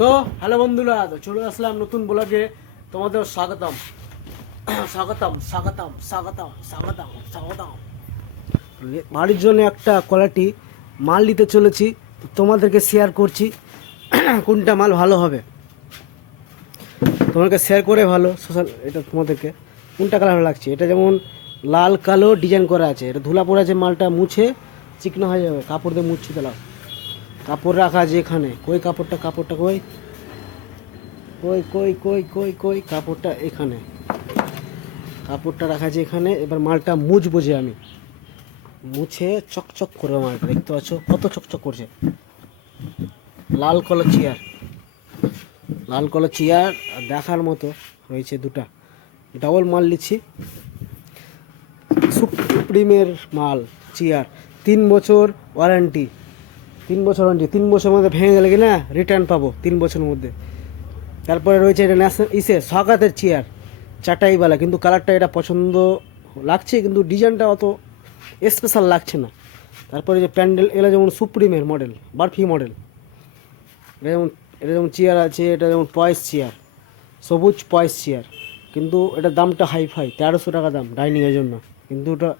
তো হ্যালো বন্ধুরা, তো চলে আসলাম নতুন ব্লগে। তোমাদের স্বাগতম স্বাগতম স্বাগতম স্বাগতম স্বাগতম স্বাগতম। বাড়ির জন্য একটা কোয়ালিটি মাল নিতে চলেছি, তো তোমাদেরকে শেয়ার করছি কোনটা মাল ভালো হবে। তোমাকে শেয়ার করে ভালো সোশ্যাল, এটা তোমাদেরকে কোনটা কালার ভালো লাগছে। এটা যেমন লাল কালো ডিজাইন করা আছে, এটা ধুলা পড়ে আছে, মালটা মুছে চিকনো হয়ে যাবে, কাপড় দিয়ে মুছছি দিলাম। কাপড় রাখা আছে এখানে, কই কাপড়টা কই কই কই কই কই কই কাপড়টা এখানে, কাপড়টা রাখা আছে এখানে। এবার মালটা মুছবো, যে আমি মুছে চকচক করবে মালটা। দেখতে পাচ্ছ কত চকচক করছে। লাল কালো চেয়ার, লাল কালো চেয়ার দেখার মতো রয়েছে দুটা। ডাবল মাল নিচ্ছি, সুপ্রিমের মাল চেয়ার, 3 বছর ওয়ারেন্টি। 3 বছর ওয়ারেন্টি, 3 বছরের মধ্যে ভেঙে গেলে কিনা রিটার্ন পাবো 3 বছরের মধ্যে। তারপরে রয়েছে এটা ন্যাশনাল সকাতের চেয়ার, চাটাইওয়ালা, কিন্তু কালারটা এটা পছন্দ লাগছে, কিন্তু ডিজাইনটা অত স্পেশাল লাগছে না। তারপরে যে প্যান্ডেল, এগুলো যেমন সুপ্রিমের মডেল, বার্ফি মডেল। এটা যেমন চেয়ার আছে, এটা যেমন পয়েস চেয়ার, সবুজ পয়েস চেয়ার, কিন্তু এটার দামটা হাইফাই, 1300 টাকা দাম ডাইনিংয়ের জন্য। কিন্তু ওটা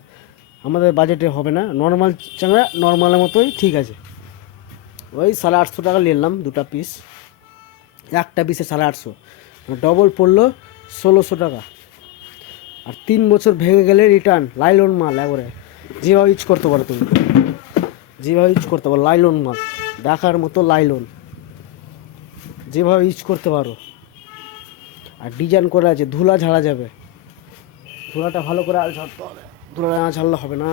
আমাদের বাজেটে হবে না, নর্মাল চাঙা নর্মালের মতোই ঠিক আছে। ওই 850 টাকা নিলাম দুটা পিস, একটা পিসে 850, ডবল পড়লো 1600 টাকা। আর 3 বছর ভেঙে গেলে রিটার্ন, লাইলন মাল একবারে, যেভাবে ইউজ করতে পারো তুমি, যেভাবে ইউজ করতে পারো। লাইলন মাল দেখার মতো, লাইলন যেভাবে ইউজ করতে পারো। আর ডিজাইন করা আছে, ধুলা ঝাড়া যাবে, ধুলাটা ভালো করে আর ঝাড়তে হবে, ধুলা না ঝাড়লে হবে না।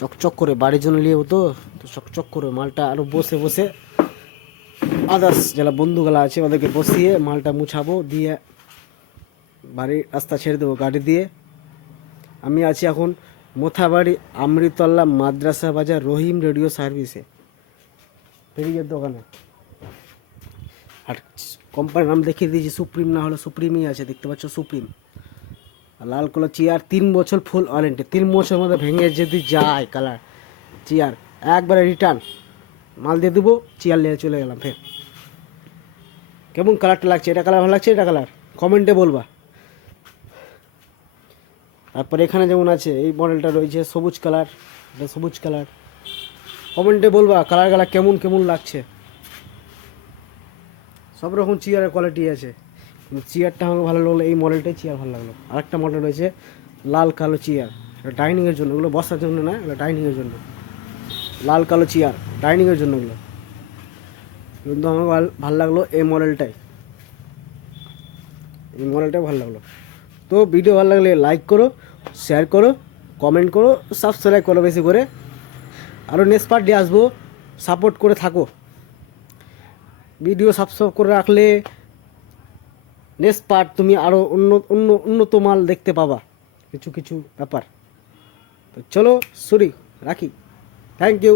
চকচক করে বাড়ির জন্য নিয়ে তো চকচক করে মালটা আরও বসে বসে আদার্স যারা বন্ধুগুলো আছে ওদেরকে বসিয়ে মালটা মুছাবো, দিয়ে বাড়ির রাস্তা ছেড়ে দেবো গাড়ি দিয়ে। আমি আছি এখন মোথাবাড়ি আমৃতল্লা মাদ্রাসা বাজার রহিম রেডিও সার্ভিসে, ফেরিজের দোকানে। আর কোম্পানির নাম দেখিয়ে দিয়েছি, সুপ্রিম না হলে সুপ্রিমই আছে, দেখতে পাচ্ছ সুপ্রিম। লাল কালার চেয়ার, 3 বছর ফুল ওয়ারেন্টি। 3 বছরের মধ্যে ভেঙে যদি যায় কালার চেয়ার, একবারে রিটার্ন মাল দিয়ে দেবো, চেয়ার নিয়ে চলে গেলাম ফের। কেমন কালারটা লাগছে, এটা কালার ভালো লাগছে, এটা কালার কমেন্টে বলবা। তারপরে এখানে যেমন আছে এই মডেলটা রয়েছে সবুজ কালার, এটা সবুজ কালার, কমেন্টে বলবা কালার কেমন কেমন লাগছে। সব রকম চেয়ারের কোয়ালিটি আছে, কিন্তু চেয়ারটা আমাকে ভালো লাগলো, এই মডেলটাই চেয়ার ভালো লাগলো। আরেকটা মডেল রয়েছে লাল কালো চেয়ার, এটা ডাইনিংয়ের জন্য, ওগুলো বসার জন্য না, এটা ডাইনিংয়ের জন্য। লাল কালো চেয়ার ডাইনিংয়ের জন্য ওগুলো, কিন্তু আমার ভালো লাগলো এই মডেলটাই, এই মডেলটাই ভালো লাগলো। তো ভিডিও ভালো লাগলে লাইক করো, শেয়ার করো, কমেন্ট করো, সাবস্ক্রাইব করো বেশি করে। আরও নেক্সট পার্ট দিয়ে আসবো, সাপোর্ট করে থাকো। ভিডিও সাবস্ক্রাইব করে রাখলে নেক্সট পার্ট তুমি আরও উন্নত মাল দেখতে পাবা, কিছু কিছু ব্যাপার। তো চলো সরি, রাখি, থ্যাংক ইউ।